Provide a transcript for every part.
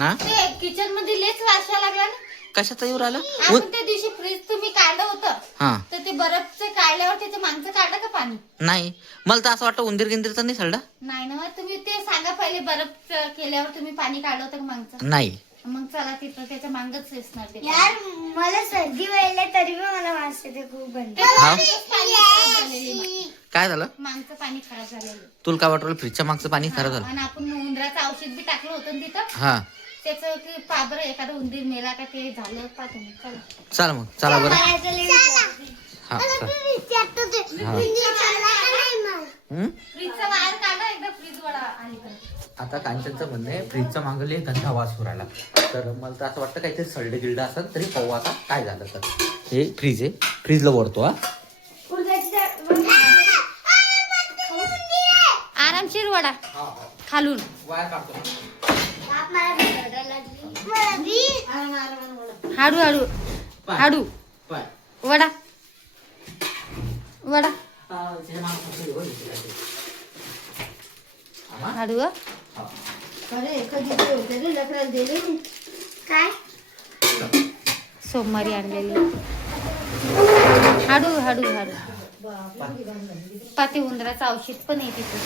हा ते किचन मध्ये लेच वाशा लागला ना. कशात येऊ राहिला? आपण त्या दिवशी फ्रीज तुम्ही काढलं होतं. हा तर ते बर्फचं काढल्यावर त्याच्या मागचं काढलं का पाणी? नाही, मला तर असं वाटतं उंदीर गिंदीरचा नाही सडला. नाही ना, तुम्ही ते सांगा पहिले बर्फ केल्यावर तुम्ही पाणी काढलं होतं का मागचं? नाही. मग चला तिथं त्याच्या मागच असणार ते. यार मला सर्दी व्हायला तरी मला वास येते खूप बंद. काय झालं? मागचं पाणी खराब झालेलं. तुला काय वाटलं फ्रीजच्या मागचं पाणी खराब झालं? आणि आपण उंदराचं औषध बी टाकलं होतं ना तिथं. हा त्याचं की पाबर एखादा उंदीर मेला का ते झालं पा तुम्ही. चला चला मग, चला बरं. हा चला. फ्रीजचा वायर काढा एकदा, फ्रीज वडा अलीकडे. आता कांचनचं म्हणणं आहे फ्रीजचा मागले गंधा वास उरायला, तर मला तर असं वाटतं काहीतरी सडलं गिल्ड असत तरी पाहू आता काय झालं तर. हे फ्रीज आहे, फ्रीजला वरतो. हा आरामशीर वडा खालून. वायर काढतो. हाडू हाडू हाडू वडा वडा हाडू. काय सोमवारी आणलेली हाडू हाडू हाडू. पाते उंदराचं औषध पण आहे तिथे.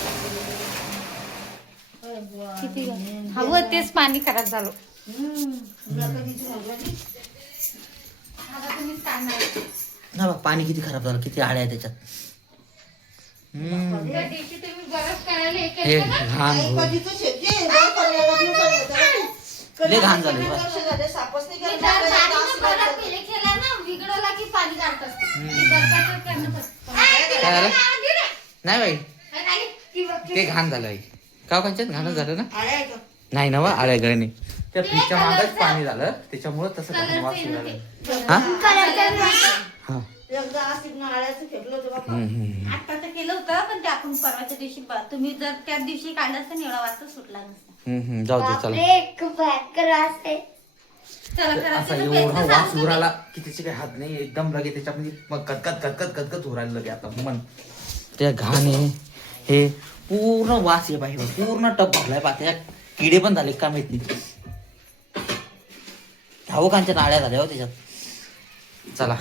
किती हवं तेच पाणी खराब झालं. ना बा, पाणी किती खराब झालं, किती आळ्या आहे त्याच्यात. हे घाण लय घाण झालं. नाही बाई, ते घाण झालं. का कांचन घाणच झालं ना? नाही ना वा, आळ्या गळ्याने त्या फ्रीजच्या मागच पाणी झालं, त्याच्यामुळं तसं घाण वास येऊ लागला. हा आता तर केलं होतं, पण ते आपण परवाच्या दिवशी तुम्ही जर त्या दिवशी काढलं असतं एवढा वाजता सुटला नसता. जाऊ दे, चला. चला असा एवढा वास उराला की त्याची काही हात नाही, एकदम लगे त्याच्यामध्ये मग कतकत कतकत कतकत उरायला लगे. आता मन त्या घाण आहे, हे पूर्ण वास आहे बाई, पूर्ण टप भरलाय पा. त्या किडे पण झाले का माहित नाही. हवं कांच्या नाळ्या झाल्या हो त्याच्यात. चला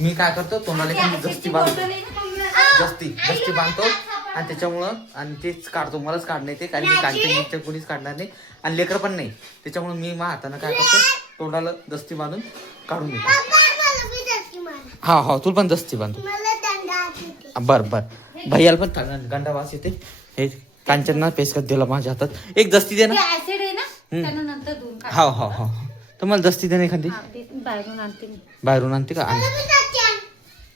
मी काय करतो, तोंडाला जस्ती बांधतो, जस्ती बांधतो आणि त्याच्यामुळं आणि तेच काढतो. मलाच काढणं येते कारण की कांच्या कोणीच काढणार नाही आणि लेकर पण नाही. त्याच्यामुळे मी मा हातानं काय करतो, तोंडाला दस्ती बांधून काढून घेतो. हा हा, तुला पण दस्ती बांधतो. बर बर. भैयाला पण गंडा वास येते. हे कांचनना पेस्कत दिला माझ्या हातात. एक दस्ती दे ना. ऍसिड आहे ना, त्यानं नंतर धुवून काढ. हा हा हा, तुम्हाला दस्ती दे ना एखादी. बाहेरून आणते मी. बाहेरून आणते का?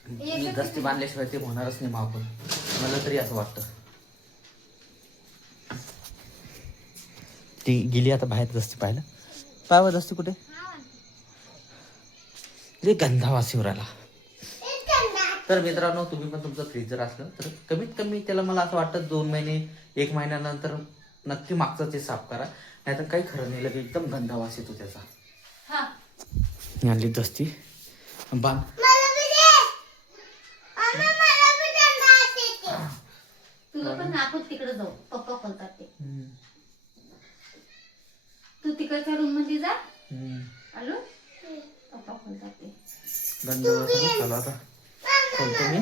मी दस्ती बांधल्याशिवाय ते होणारच नाही माप, मला तरी असं वाटतं. ती गेली आता बाहेर दस्ती पाहायला. पाहावं दस्ती कुठे? रे गंधा वास येऊ राहिला. तर मित्रांनो, तुम्ही पण तुमचं फ्रीज जर असलं तर कमीत कमी त्याला मला असं वाटतं 2 महिने 1 महिन्यानंतर नक्की मागचं ते साफ करा, नाहीतर काही खरं नाही, लगे एकदम गंधा वास येतो त्याचा. आणली दस्ती बांध. तुला पण आपण तिकडे जाऊ, पप्पा खोलतात ते. तू तिकडच्या रूम मध्ये जा. आलो, पप्पा खोलतात ते. गंध वास चला आता खोलतो मी.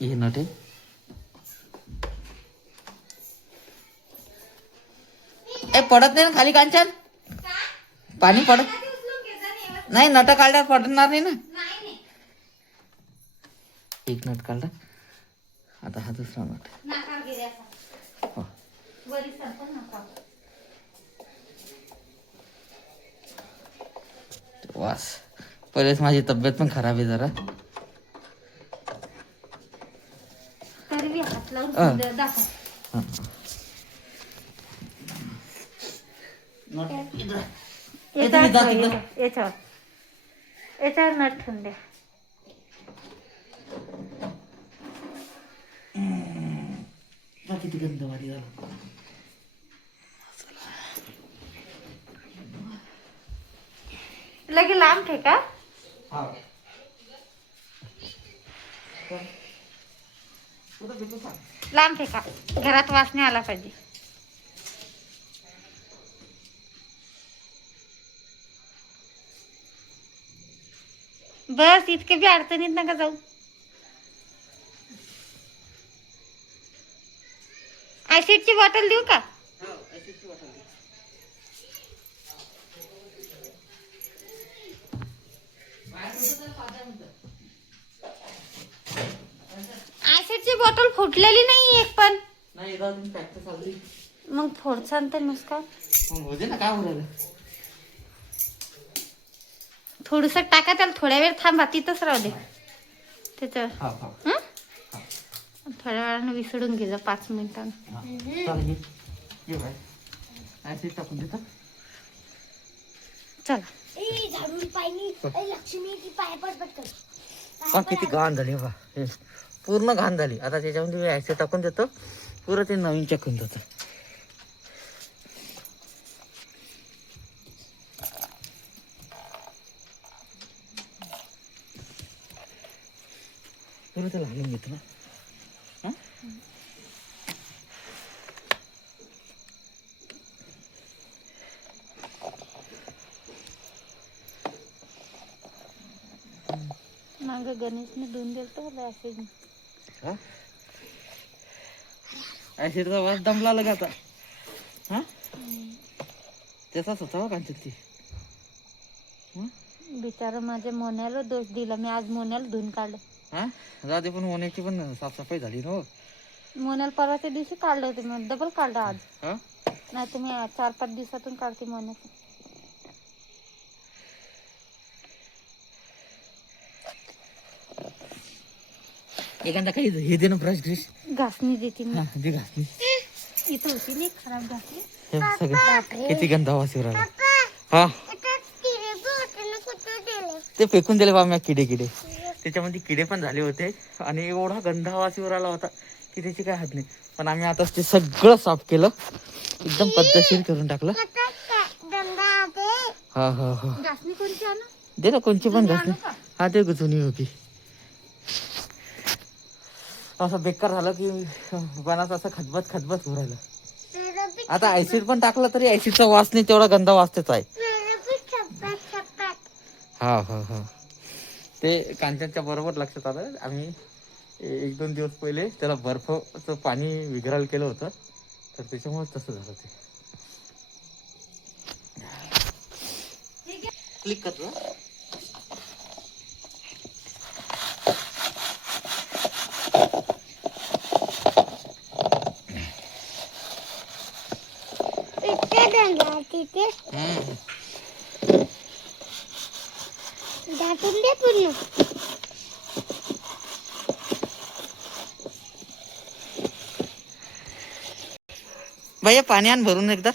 हे नटे ए पडत नाही ना खाली कांचन, पाणी पडत नाही. नट काढल्यावर पडणार नाही ना. एक नट काढला, आता हा दुसरा नट. वास पहिलेच माझी तब्येत पण खराब आहे जरा. तरी हात लावून दाखव. याच्यावर नट ठेवून किती गंध वारी झाला. लगे लांब ठेका. लांब फेका, घरात वास नाही आला पाहिजे. बस इतके बी अडचणीत नका जाऊ. ऍसिडची बॉटल देऊ का? ऍसिडची बॉटल फुटलेली नाही एक पण. नाही पॅक तर चालली. मग फोडसान तर नुसका होते ना, काय होणार. थोडस टाका त्याला, थोड्या वेळ थांबा, तिथंच राहू दे त्याच्यावर. थोड्या वेळानं विसरून घे जा, 5 मिनिटांनी. टाकून देता. चला झाडून पाणी लक्ष्मी ती पाय पडपट. किती घाण झाली बा, पूर्ण घाण झाली. आता त्याच्यामध्ये ऍसिड टाकून देतो, पुरं ते नवीन टाकून देतो. पुरं त्याला हलवून घेतो ना. मागं गणेशने धुवून दिलं तर मला ऍसिड. ऍसिडचा वास दमला लगा आता. त्याचाच होता कांचन ती. बिचारा माझ्या मोन्याला दोष दिला. मी आज मोन्याला धुवून काढलं. जाते पण होण्याची पण साफसफाई झाली ना. मोन्याला परवाच्या दिवशी काढलं होते, मग डबल काढलं आज. नाही तर मी 4-5 दिवसातून काढते मोन्याचं. एखादा काही हे दे ना, ब्रश ग्रीस. घासणी देते मी. दे घासणी. इथं होती नाही खराब घासणी. सगळं किती गंधा वास येऊ राहिला. हा ते फेकून दिले बा मी किडे. त्याच्यामध्ये किडे पण झाले होते आणि एवढा गंधा वास येऊ राहिला होता की त्याची काय हात नाही. पण आम्ही आता ते सगळं साफ केलं, एकदम पद्धतशीर करून टाकलं. हा घासणी कोणती आणू? दे ना, कोणची पण घासणी. हा ते जुनी होती. असं बेकार झालं की बनाच असं खतबत होऊ राहिलं. आता ऍसिड पण टाकलं तरी ऍसिडचा वास नाही, तेवढा गंदा वास त्याचा आहे. हा ते कांचनच्या बरोबर लक्षात आलं. आम्ही 1-2 दिवस पहिले त्याला बर्फचं पाणी विघराल केलं होतं, तर त्याच्यामुळे तसं झालं. ते क्लिक करतो. दाटून दे पूर्ण. भैया पाणी आण भरून एकदा.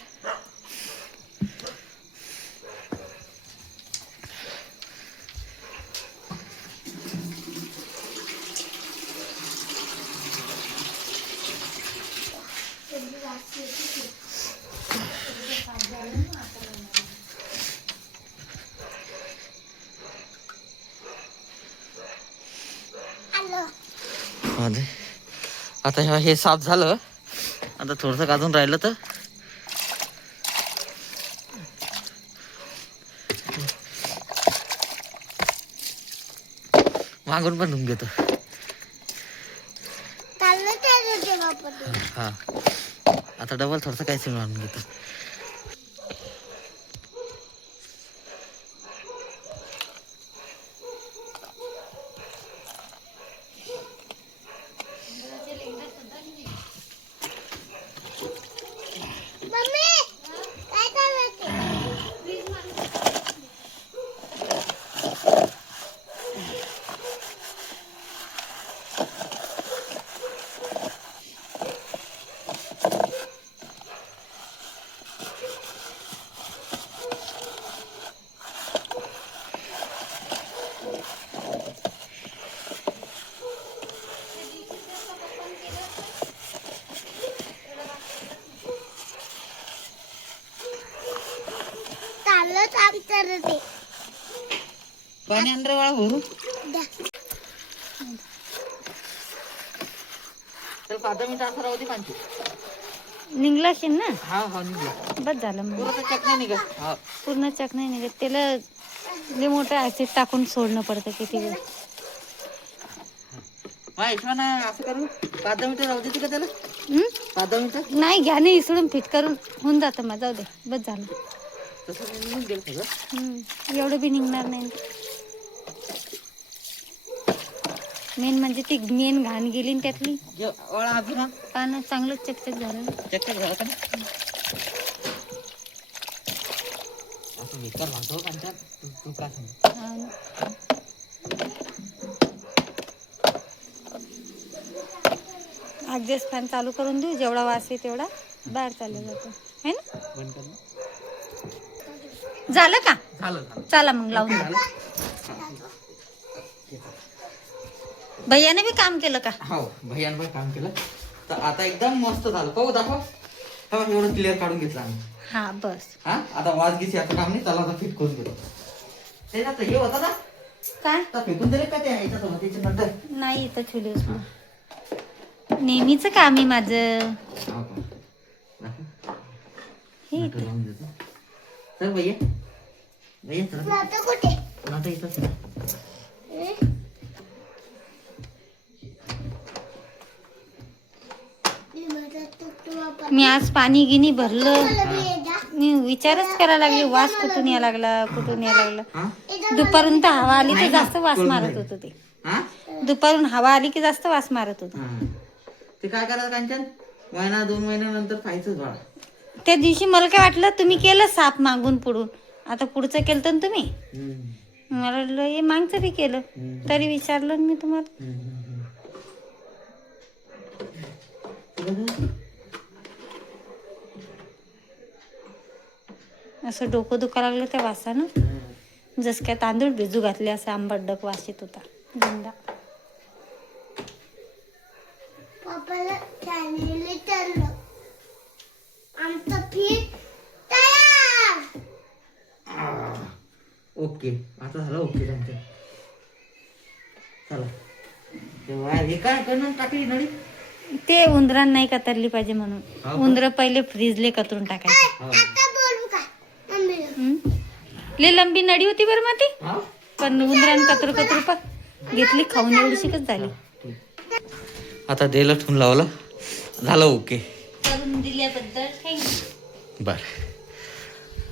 आता हे साफ झालं. आता थोडंसं अजून राहिलं तर मागून पण धुवून घेतो. हा आता डबल थोडंसं काय सिम आणून घेतो. पाणी आणलं बाळा भरू. तर 5 मिनिटं असं राहू दे कांची. निघला असेल ना. हा निघला. बस झालं मग. पुरं चक नाही निघत. हा पूर्ण चक नाही निघत. त्याला लय मोठं ऍसिड टाकून सोडणं पडतं किती वेळ. यशवाना असं करू 5 मिनिटं राहू देते का त्याला? 5 मिनिटं नाही घ्या नाही इसळून फिट करून होऊन जातं मग. जाऊ दे बस झालं. तसं निघून गेलं सगळं. एवढं बी निघणार नाही. मेन म्हणजे ती मेन घाण गेली ना त्यातली. वळा अजून हा. पानं चांगलं चकचक झालं. चक्कर झालं का नाही? असं बेकार वाटतो कांचा. तू काय सांग. हा ना. ॲडजस्ट फॅन चालू करून देऊ. जेवढा वास आहे तेवढा बाहेर चालला जातो है ना. बंद कर ना. झालं का? झालं. चला मग लावून द्या. झालं. भैयाने बी काम केलं का? हो भैयानं पण काम केलं. तर आता एकदम मस्त झालं. पाहू दाखव. हा एवढं क्लिअर काढून घेतलं आम्ही. हा बस. हा आता वाज गीस याचं काम नाही. चला आता फिट करून घेतो. ते ना हे होतं ना काय तर फेकून दिले का ते ह्याच्यासोबत त्याच्या नंतर. नाही इथं छोले नेहमीच काम आहे माझं. हो का? दाखव. हे नंतर लावून देतो. चल भैया चला. आता कुठे आता इथंच आहे. मी आज पाणी गिनी भरलं. मी विचारच करायला लागले वास कुठून यायला लागला कुठून यायला लागला. हा दुपारून तर हवा आली तर जास्त वास मारत होतं ते. हा दुपारून हवा आली की जास्त वास मारत होतं. हा. ते काय करायचं कांचन 1-2 महिन्यानंतर खायचंच बाळा. त्या दिवशी मला काय वाटलं तुम्ही केलं साप मागून पुढून. आता पुढचं केलं तर तुम्ही. मला वाटलं हे मागचं बी केलं. तरी विचारलं मी तुम्हाला. असं डोकं दुखायला लागलं त्या वासानं. जस काय तांदूळ भिजू घातले असं आंबट डक वास येत होता. गंदा. पप्पाला फॅमिली चाललं आमचं पीठ तयार. ओके आता झालं. ओके कांचन चला. तेव्हा हे काय करून टाकली नळी. ते उंदरांना नाही कतरली पाहिजे म्हणून. उंदर पहिले फ्रीजले कतरून टाकायचे. आता बोलू का मम्मीला. लय लंबी नडी होती बरं मग ती. हा पण उंदरान कतरू पण घेतली खाऊन एवढीशीच झाली. आता देला ठेवून लावलं. झालं ओके. करून दिल्याबद्दल थँक्यू. बर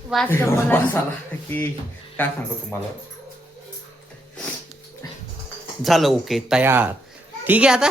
वास गमवला. वास आला की काय सांगतो तुम्हाला. झालं ओके तयार. ठीक आहे आता